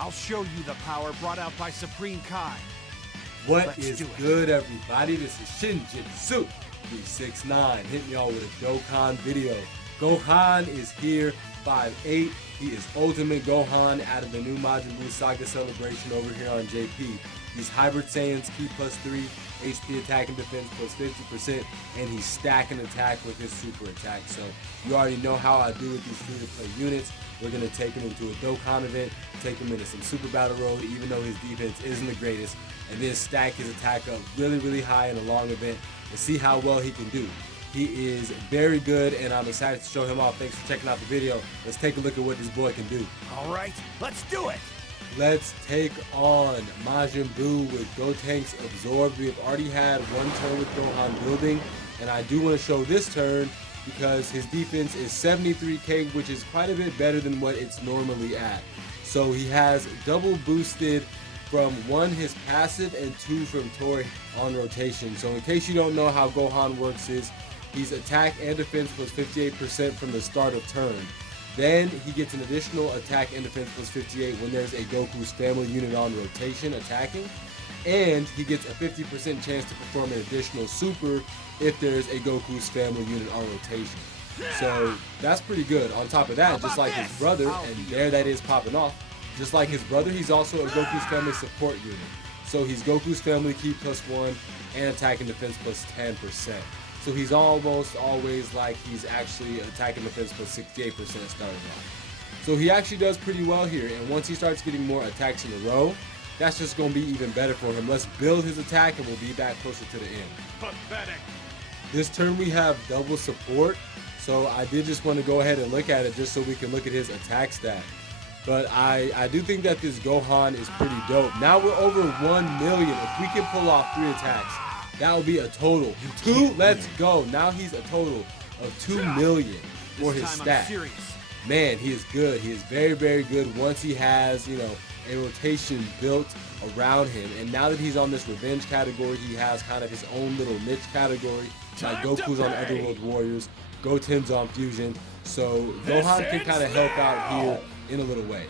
I'll show you the power brought out by Supreme Kai. What is good, everybody? This is SHINJIITSU 369 hitting y'all with a Dokkan video. Gohan is here, 5'8". He is Ultimate Gohan out of the new Majin Buu Saga celebration over here on JP. He's Hybrid Saiyan's Ki +3, HP attack and defense +50%, and he's stacking attack with his super attack. So you already know how I do with these free-to-play units. We're going to take him into a Dokkan event, take him into some Super Battle Road, even though his defense isn't the greatest, and then stack his attack up really high in a long event and see how well he can do. He is very good, and I'm excited to show him off. Thanks for checking out the video. Let's take a look at what this boy can do. All right, let's do it. Let's take on Majin Buu with Gotenks absorbed. We have already had one turn with Gohan building, and I do want to show this turn because his defense is 73k, which is quite a bit better than what it's normally at. So he has double boosted from 1 his passive and 2 from Tori on rotation. So in case you don't know how Gohan works is he's attack and defense +58% from the start of turn. Then he gets an additional attack and defense +58 when there's a Goku's family unit on rotation attacking. And he gets a 50% chance to perform an additional super if there's a Goku's family unit on rotation. So that's pretty good. On top of that, just like his brother, and there that is popping off, just like his brother, he's also a Goku's family support unit. So he's Goku's family Ki +1 and attack and defense +10%. So he's almost always like he's actually attacking defense +68% starting off. So he actually does pretty well here, and once he starts getting more attacks in a row, that's just going to be even better for him. Let's build his attack and we'll be back closer to the end. Pathetic. This turn we have double support, so I did just want to go ahead and look at it just so we can look at his attack stat. But I do think that this Gohan is pretty dope. Now we're over 1 million. If we can pull off 3 attacks, that would be a total. 2, let's go. Now he's a total of 2 million for his stat. Man, he is good. He is very good once he has, you know, a rotation built around him. And now that he's on this revenge category, he has kind of his own little niche category. Like Goku's on Otherworld Warriors, Goten's on Fusion. So Gohan can kind of help out here in a little way.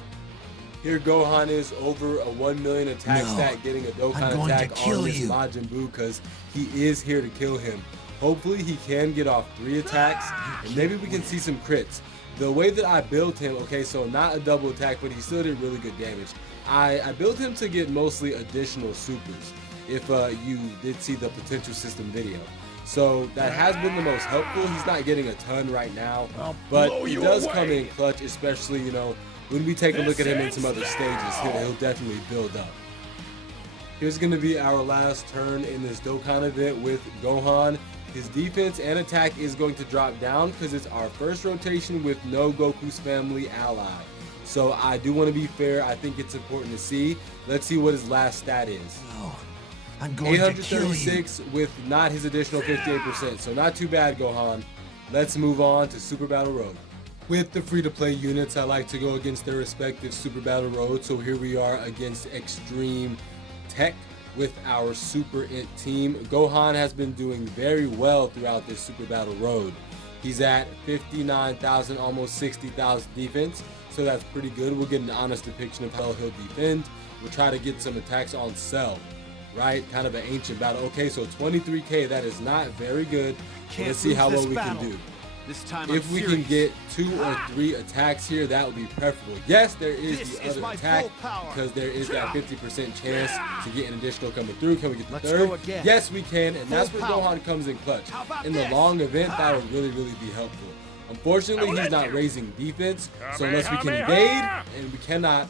Here Gohan is over a 1 million attack stat, getting a Dokkan attack on this Majin Buu because he is here to kill him. Hopefully he can get off 3 attacks and maybe we can see some crits. The way that I built him, okay, so not a double attack, but he still did really good damage. I built him to get mostly additional supers, if you did see the potential system video. So that has been the most helpful. He's not getting a ton right now, but he does come in clutch, especially, you know, when we take a look at him in some other stages, he'll definitely build up. Here's going to be our last turn in this Dokkan event with Gohan. His defense and attack is going to drop down because it's our first rotation with no Goku's family ally. So I do want to be fair. I think it's important to see. Let's see what his last stat is. I'm going 836 with not his additional 58%. So not too bad, Gohan. Let's move on to Super Battle Road. With the free-to-play units, I like to go against their respective Super Battle Road. So here we are against Extreme Tech with our Super INT team. Gohan has been doing very well throughout this Super Battle Road. He's at 59,000, almost 60,000 defense. So that's pretty good. We'll get an honest depiction of how he'll defend. We'll try to get some attacks on Cell. Right? Kind of an ancient battle. Okay, so 23k, that is not very good. Let's see how well we can do. If we can get 2 or 3 attacks here, that would be preferable. Yes, there is the other attack because there is that 50% chance to get an additional coming through. Can we get the third? Yes, we can, and that's where Gohan comes in clutch. In the long event, that would really be helpful. Unfortunately, he's not raising defense, so unless we can evade, and we cannot,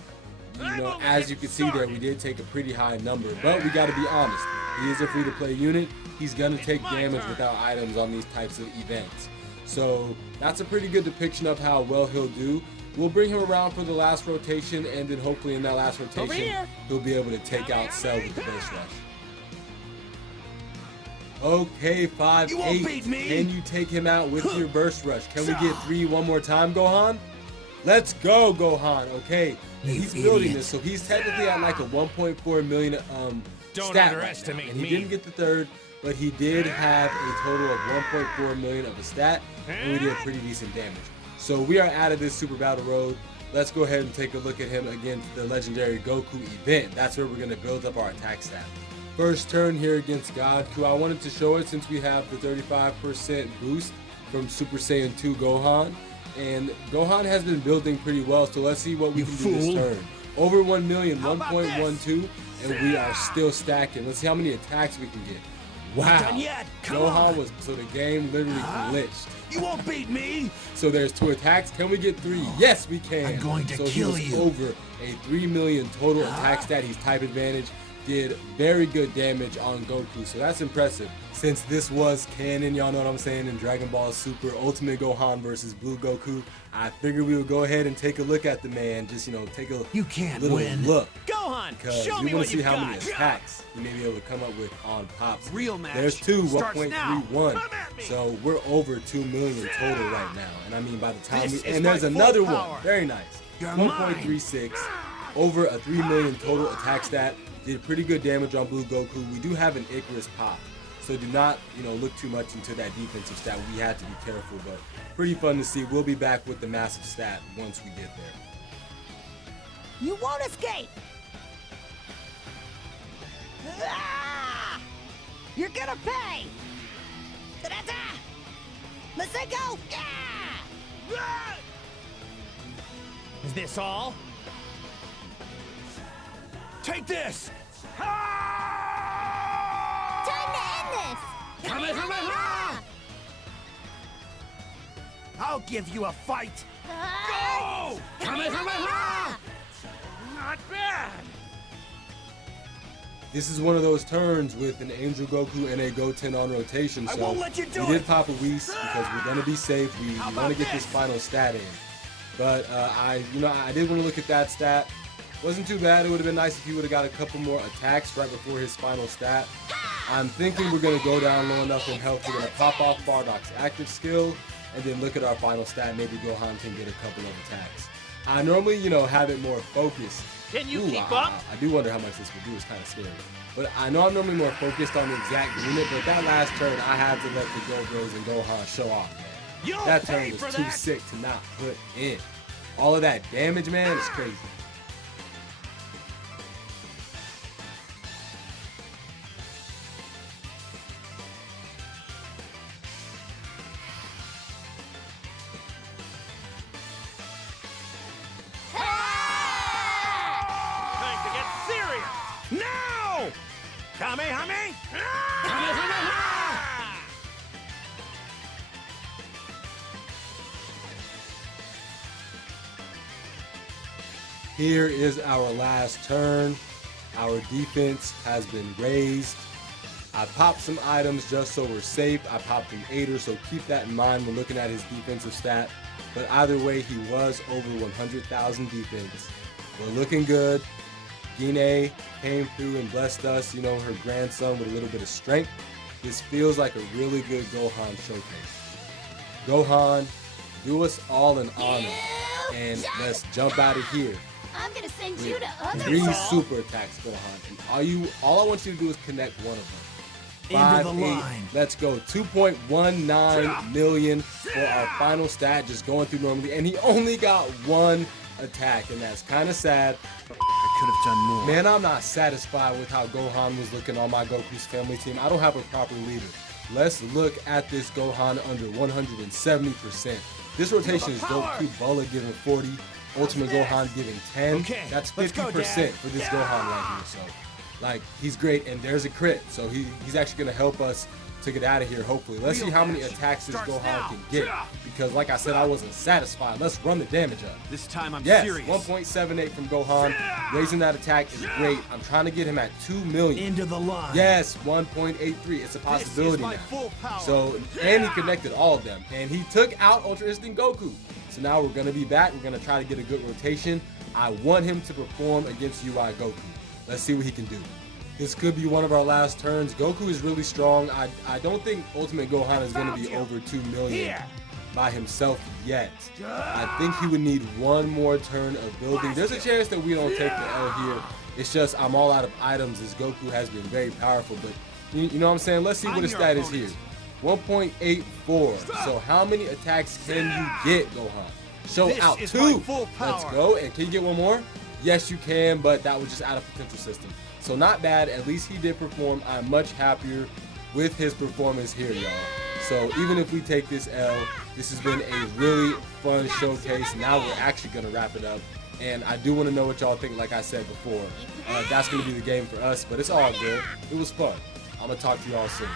you know, as you can see there, we did take a pretty high number, but we got to be honest. He is a free-to-play unit. He's going to take damage without items on these types of events. So that's a pretty good depiction of how well he'll do. We'll bring him around for the last rotation, and then hopefully in that last rotation, he'll be able to take out Cell with the burst rush. Okay, 5'8". Can you take him out with your burst rush? Can we get 3 one more time, Gohan? Let's go, Gohan. Okay, and he's building this, so he's technically at like a 1.4 million stat right now, and he didn't get the third, but he did have a total of 1.4 million of a stat, and we did pretty decent damage. So we are out of this Super Battle Road. let's go ahead and take a look at him against the Legendary Goku event. That's where we're going to build up our attack stat. First turn here against Goku, I wanted to show it since we have the 35% boost from Super Saiyan 2 Gohan. And Gohan has been building pretty well, so let's see what we can do this turn. Over 1 million, 1.12, and we are still stacking. Let's see how many attacks we can get. Wow, Gohan was, so the game literally glitched. You won't beat me. So there's 2 attacks. Can we get 3? Yes, we can. I'm going to kill you. Over a 3 million total attack stat. He's type advantage. Did very good damage on Goku, so that's impressive. Since this was canon, y'all know what I'm saying, in Dragon Ball Super Ultimate Gohan versus Blue Goku, I figured we would go ahead and take a look at the man. Just, you know, take a little look. Gohan, Because show we me want what to see you how got. many attacks we may be able to come up with on pops. Real match There's 2, starts 1.31. now. Come at me. So we're over 2 million total right now. And I mean, by the time This is and there's my another full one. power. Very nice. You're 1.36. Over a 3 million total attack stat. Did pretty good damage on Blue Goku. We do have an Icarus pop, so do not, you know, look too much into that defensive stat. We have to be careful, but pretty fun to see. We'll be back with the massive stat once we get there. You won't escape! Ah! You're gonna pay! Da-da-da! Masenko! Ah! Is this all? Take this. Time to end this! Kamehameha! I'll give you a fight. Ah! Go! Kamehameha! Not bad. This is one of those turns with an Angel Goku and a Goten on rotation, I so won't let you do we did it. pop a Whis because we're gonna be safe. We How want to about get this this? final stat in. But I did want to look at that stat. Wasn't too bad. It would have been nice if he would have got a couple more attacks right before his final stat. I'm thinking we're going to go down low enough in health. We're going to pop off Bardock's active skill and then look at our final stat. Maybe Gohan can get a couple of attacks. I normally, you know, have it more focused. Can you Ooh, keep up? I do wonder how much this would do. It's kind of scary. But I know I'm normally more focused on the exact unit, but that last turn, I had to let the Go Bros and Gohan show off, man. You'll That pay turn for was too that. sick to not put in. All of that damage, man, is crazy. Time to get serious. Now! Kamehameha! Kamehameha! Here is our last turn. Our defense has been raised. I popped some items just so we're safe. I popped an 8er, so keep that in mind when looking at his defensive stat. But either way, he was over 100,000 defense. We're looking good. Gine came through and blessed us, you know, her grandson with a little bit of strength. This feels like a really good Gohan showcase. Gohan, do us all an honor, and let's jump out of here. I'm gonna send you to other 3 world. super attacks, Gohan. And all I want you to do is connect one of them. Into 5, the 8, line. let's go. 2.19 million for our final stat, just going through normally. And he only got 1 attack, and that's kind of sad. I could have done more. Man, I'm not satisfied with how Gohan was looking on my Goku's family team. I don't have a proper leader. Let's look at this Gohan under 170%. This rotation is Goku Bula giving 40, Ultimate Gohan giving 10. Okay, That's let's go, 50% Dad. for this Gohan right here. So, like, he's great, and there's a crit. So he's actually gonna help us to get out of here, hopefully. Let's see how many attacks this Starts Gohan now. can get. Because, like I said, I wasn't satisfied. Let's run the damage up. This time I'm Yes, serious. 1.78 from Gohan. Raising that attack is great. I'm trying to get him at 2 million. Into the line. Yes, 1.83. It's a possibility my now. full power. So, and he connected all of them. And he took out Ultra Instinct Goku. So now we're going to be back. We're going to try to get a good rotation. I want him to perform against UI Goku. Let's see what he can do. This could be one of our last turns. Goku is really strong. I don't think Ultimate Gohan is going to be over 2 million Here. by himself yet. I think he would need one more turn of building. There's a chance that we don't take the L here. It's just I'm all out of items as Goku has been very powerful. But you know what I'm saying? Let's see what his stat is here. 1.84. So how many attacks can you get, Gohan? show This out is 2. my full Let's power. go. And can you get one more? Yes, you can, but that was just out of potential system. So not bad. At least he did perform. I'm much happier with his performance here, y'all. So even if we take this L, this has been a really fun showcase. Now we're actually going to wrap it up. And I do want to know what y'all think, like I said before. That's going to be the game for us, but it's all good. It was fun. I'm going to talk to y'all soon.